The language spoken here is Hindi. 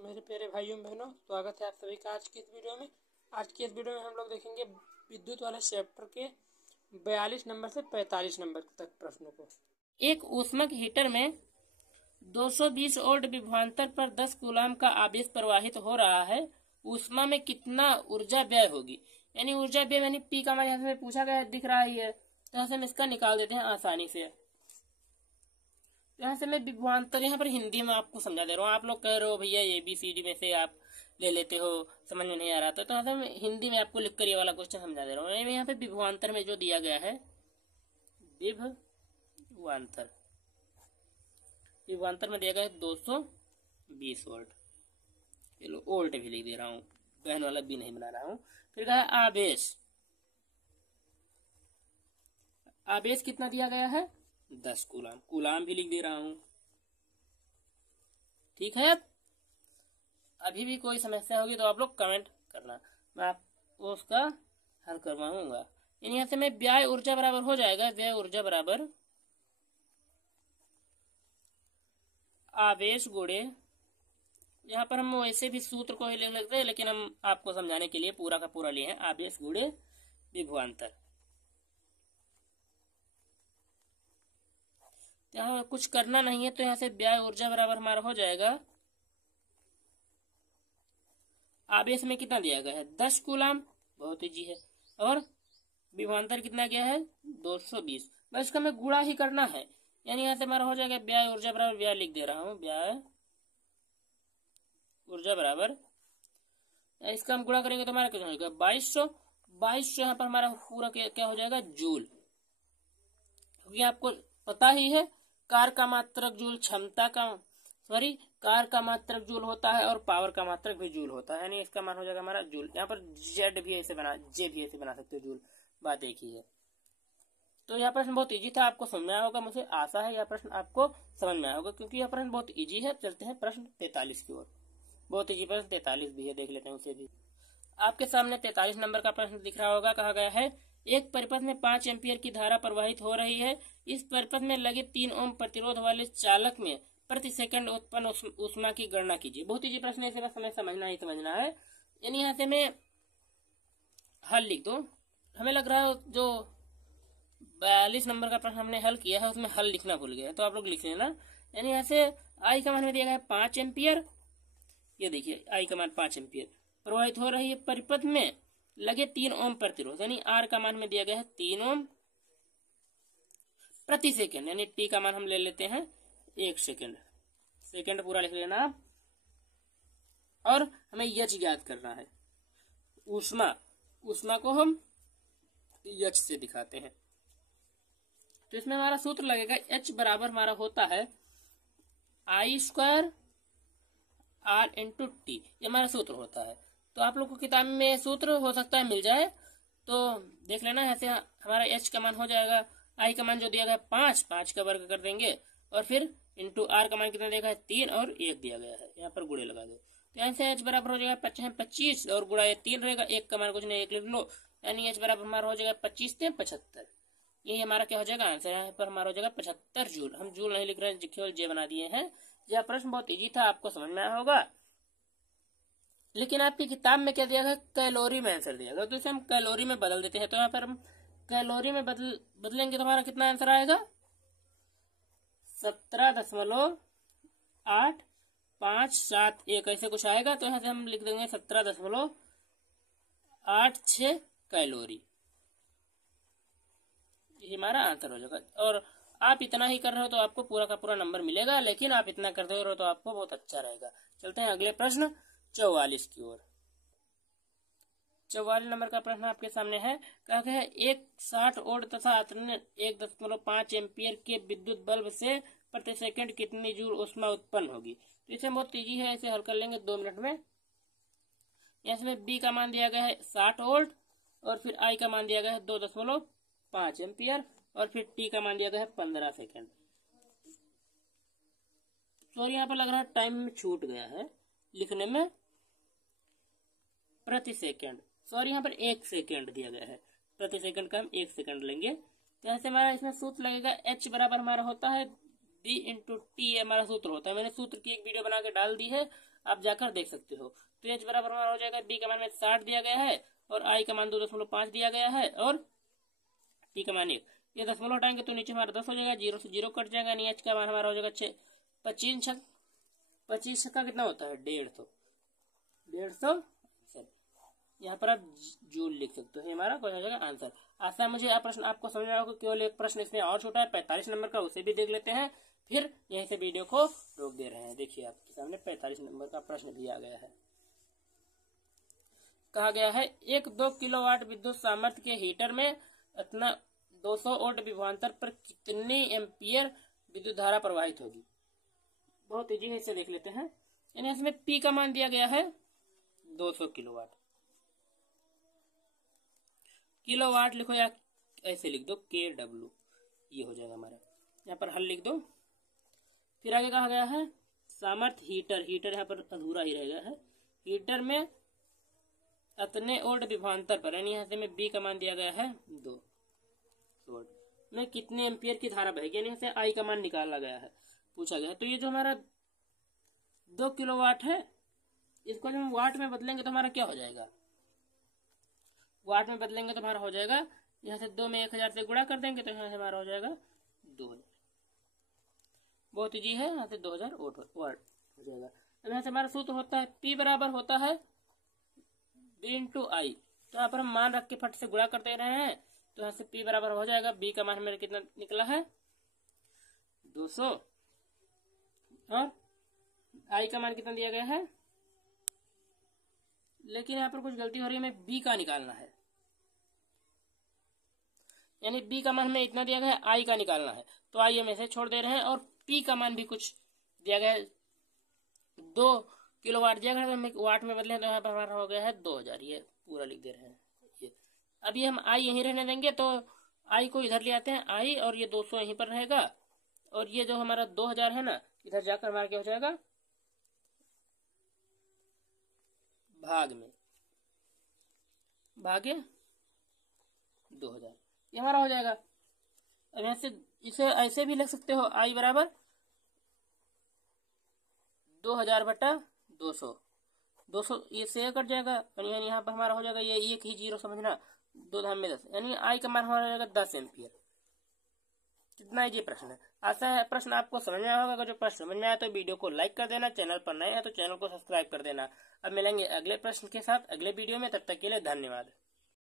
मेरे प्यारे भाइयों बहनों, स्वागत है आप सभी का आज की इस वीडियो में। आज की इस वीडियो में हम लोग देखेंगे विद्युत वाले चैप्टर के 42 नंबर से 45 नंबर तक प्रश्नों को। एक ऊष्मक हीटर में 220 वोल्ट विभवांतर पर 10 कूलाम का आवेश प्रवाहित हो रहा है। ऊष्मा में कितना ऊर्जा व्यय होगी? यानी ऊर्जा व्यय यानी पी का मान यहाँ से पूछा गया दिख रहा ही है, तो यहाँ से हम इसका निकाल देते हैं आसानी से। यहाँ से मैं विभवांतर यहाँ पर हिंदी में आपको समझा दे रहा हूँ। आप लोग कह रहे हो भैया ABCD में से आप ले लेते हो, समझ में नहीं आ रहा था, तो यहाँ से मैं हिंदी में आपको लिखकर ये वाला क्वेश्चन समझा दे रहा हूँ। यहाँ पे विभवांतर में जो दिया गया है, विभवांतर में दिया गया है 220 वोल्ट। चलो वोल्ट भी लिख दे रहा हूँ, बहन वाला भी नहीं बना रहा हूँ। फिर कहा आवेश, आवेश कितना दिया गया है 10 कूलाम, कूलाम भी लिख दे रहा हूं। ठीक है, अभी भी कोई समस्या होगी तो आप लोग कमेंट करना, मैं आपको उसका हल करवाऊंगा। यहाँ से मैं व्यय ऊर्जा बराबर हो जाएगा, व्यय ऊर्जा बराबर आवेश गुणे, यहाँ पर हम वैसे भी सूत्र को ही ले लेते हैं, लेकिन हम आपको समझाने के लिए पूरा का पूरा लिए हैं, आवेश गुणे विभवांतर। यहाँ कुछ करना नहीं है, तो यहाँ से व्यय ऊर्जा बराबर हमारा हो जाएगा, आवेश में कितना दिया गया है 10 कूलाम, बहुत इजी है, और विभवांतर कितना गया है 220, बस इसका हमें गुणा ही करना है। यानी यहाँ से हमारा हो जाएगा व्यय ऊर्जा बराबर, व्यय लिख दे रहा हूँ, व्यय ऊर्जा बराबर, इसका हम गुणा करेंगे तो हमारा कितना हो जाएगा 2200 यहाँ पर हमारा पूरा क्या हो जाएगा जूल, क्योंकि आपको पता ही है कार का मात्रक जूल, क्षमता का कार का मात्रक जूल होता है और पावर का मात्रक भी जूल होता है, यानी इसका मान हो जाएगा हमारा जूल। यहाँ पर जेड भी ऐसे बना, जे भी ऐसे बना सकते हो, जूल, बात एक ही है। तो यह प्रश्न बहुत इजी था, आपको समझ में आया होगा, मुझे आशा है यह प्रश्न आपको समझ में आया होगा, क्योंकि यह प्रश्न बहुत इजी है। चलते हैं प्रश्न 43 की ओर, बहुत इजी प्रश्न 43 भी है, देख लेते हैं उसे भी। आपके सामने 43 नंबर का प्रश्न दिख रहा होगा, कहा गया है एक परिपथ में 5 एम्पियर की धारा प्रवाहित हो रही है। इस परिपथ में लगे 3 ओम प्रतिरोध वाले चालक में प्रति सेकंड उत्पन्न ऊष्मा की गणना कीजिए। बहुत इजी प्रश्न है, बस हमें समझना ही समझना है। यानी यहाँ से मैं हल लिख दो, हमें लग रहा है जो 42 नंबर का प्रश्न हमने हल किया है उसमें हल लिखना भूल गया, तो आप लोग लिख लेना। यानी यहाँ से आई का मान में दिया गया है 5 एम्पियर, ये देखिए आई का मान 5 एम्पियर प्रवाहित हो रही है परिपथ में लगे 3 ओम प्रतिरोध, यानी आर का मान में दिया गया है 3 ओम प्रति सेकंड, यानी टी का मान हम ले लेते हैं 1 सेकंड, सेकंड पूरा लिख लेना आप। और हमें यच ज्ञात करना है, ऊष्मा को हम यच से दिखाते हैं, तो इसमें हमारा सूत्र लगेगा H बराबर हमारा होता है I² R इंटू टी, ये हमारा सूत्र होता है। तो आप लोग को किताब में सूत्र हो सकता है मिल जाए, तो देख लेना। ऐसे हमारा H का मान हो जाएगा, I का मान जो दिया गया है 5 का वर्ग कर देंगे, और फिर इंटू R का मान कितना दिया गया है 3 और 1 दिया गया है, यहाँ पर गुणे लगा दो, तो यहाँ से H बराबर हो जाएगा 25 और गुणा 3 रहेगा, 1 का मान कुछ नहीं 1 लिख लो, यानी H बराबर हमारा हो जाएगा 25 से 75, यही हमारा क्या हो जाएगा आंसर। यहाँ पर हमारा हो जाएगा 75 जूल, हम जूल नहीं लिख रहे हैं, केवल जे बना दिए हैं। यह प्रश्न बहुत इजी था, आपको समझ में आया होगा, लेकिन आपकी किताब में क्या दिया गया कैलोरी में आंसर दिया गया, तो इसे हम कैलोरी में बदल देते हैं। तो यहाँ पर हम कैलोरी में बदलेंगे तो हमारा कितना आंसर आएगा 17.8571 ऐसे कुछ आएगा, तो यहाँ से हम लिख देंगे 17.86 कैलोरी, ये हमारा आंसर हो जाएगा। और आप इतना ही कर रहे हो तो आपको पूरा का पूरा नंबर मिलेगा, लेकिन आप इतना करते रहो तो आपको बहुत अच्छा रहेगा। चलते हैं अगले प्रश्न 44 की ओर। 44 नंबर का प्रश्न आपके सामने है, कहा गया है एक 60 वोल्ट तथा 1.5 एम्पियर के विद्युत बल्ब से प्रति सेकंड कितनी जूल ऊष्मा उत्पन्न होगी। तो इसे बहुत तेजी है, इसे हल कर लेंगे 2 मिनट में। इसमें बी का मान दिया गया है 60 वोल्ट, और फिर आई का मान दिया गया है 2.5 एम्पियर, और फिर टी का मान दिया गया है 15 सेकंड। सॉरी, यहाँ पर लग रहा है टाइम में छूट गया है लिखने में, प्रति सेकंड, सॉरी यहाँ पर 1 सेकंड दिया गया है, प्रति सेकंड का हम 1 सेकंड लेंगे। तो यहाँ से हमारा इसमें सूत्र लगेगा H बराबर हमारा होता है B इंटू टी, हमारा सूत्र होता है। मैंने सूत्र की एक वीडियो बना के डाल दी है, आप जाकर देख सकते हो। तो एच बराबर हमारा हो जाएगा बी का मान में 60 दिया गया है और आई का मान 2.5 दिया गया है और टी का मान 1। ये दशमलव हटाएंगे तो नीचे हमारा 10 हो जाएगा, 0 से 0 कट जाएगा, यानी एच का मान हमारा हो जाएगा 25 25 का कितना होता है 150। यहाँ पर आप जूल लिख सकते हो, हमारा हो जाएगा आंसर। आशा मुझे प्रश्न आपको समझ में आएगा। केवल एक प्रश्न इसमें और छोटा है 45 नंबर का, उसे भी देख लेते हैं, फिर यहीं से वीडियो को रोक दे रहे हैं। देखिए आपके सामने 45 नंबर का प्रश्न भी आ गया है। कहा गया है एक 2 किलोवाट विद्युत सामर्थ्य के हीटर में अपना 200 वोल्ट विभवांतर पर कितनी एम्पियर विद्युत धारा प्रवाहित होगी। बहुत इजी है, इसे देख लेते हैं। यानी इसमें पी का मान दिया गया है 200 किलोवाट। किलोवाट लिखो या ऐसे लिख दो KW, ये हो जाएगा हमारा। यहाँ पर हल लिख दो। फिर आगे कहा गया है सामर्थ्य हीटर, हीटर यहाँ पर अधूरा ही रह गया है। हीटर में अतने वोल्ट विभवांतर पर, यानी यहाँ से में बी का मान दिया गया है 2 वोल्ट में कितने एम्पियर की धारा बहेगी, यानी यहाँ से आई का मान निकाला गया है, पूछा गया है। तो ये जो हमारा 2 किलोवाट है, इसको जब हम वाट में बदलेंगे तो हमारा क्या हो जाएगा, वाट में बदलेंगे तो हमारा हो जाएगा, यहाँ से 2 में 1000 से गुणा कर देंगे तो यहाँ से हमारा हो जाएगा 2000। बहुत ईजी है, यहाँ से 2000 वाट हो जाएगा। अब यहाँ से हमारा सूत्र होता है P बराबर होता है B इंटू आई। तो यहाँ पर हम मान रख के फट से गुणा करते रहे हैं, तो यहाँ से P बराबर हो जाएगा, B का मान मेरा कितना निकला है 200 और आई का मान कितना दिया गया है, लेकिन यहाँ पर कुछ गलती हो रही है, हमें B का निकालना है। यानी B का मान हमें इतना दिया गया है, आई का निकालना है, तो आई हम ऐसे छोड़ दे रहे हैं। और P का मान भी कुछ दिया गया है, 2 किलोवाट दिया गया है, तो हमें वाट में बदले तो यहाँ पर हमारा हो गया है 2000, ये पूरा लिख दे रहे हैं। ये अभी हम आई यहीं रहने देंगे, तो आई को इधर ले आते हैं आई, और ये 200 यहीं पर रहेगा, और ये जो हमारा 2000 है ना, इधर जाकर हमारा क्या हो जाएगा भाग में, भागे 2000, ये हमारा हो जाएगा। अब यहाँ से इसे ऐसे भी लिख सकते हो, आई बराबर 2000 बटा 200, 200 ये से कट जाएगा, यानी यहाँ पर हमारा हो जाएगा ये एक ही जीरो समझना, 2 धाम में 10, यानी आई का मान हमारा हो जाएगा 10 एम्पियर। कितना ये प्रश्न है। आशा है प्रश्न आपको समझ में आया होगा। अगर जो प्रश्न समझ में आया तो वीडियो को लाइक कर देना, चैनल पर नए हैं तो चैनल को सब्सक्राइब कर देना। अब मिलेंगे अगले प्रश्न के साथ अगले वीडियो में, तब तक के लिए धन्यवाद।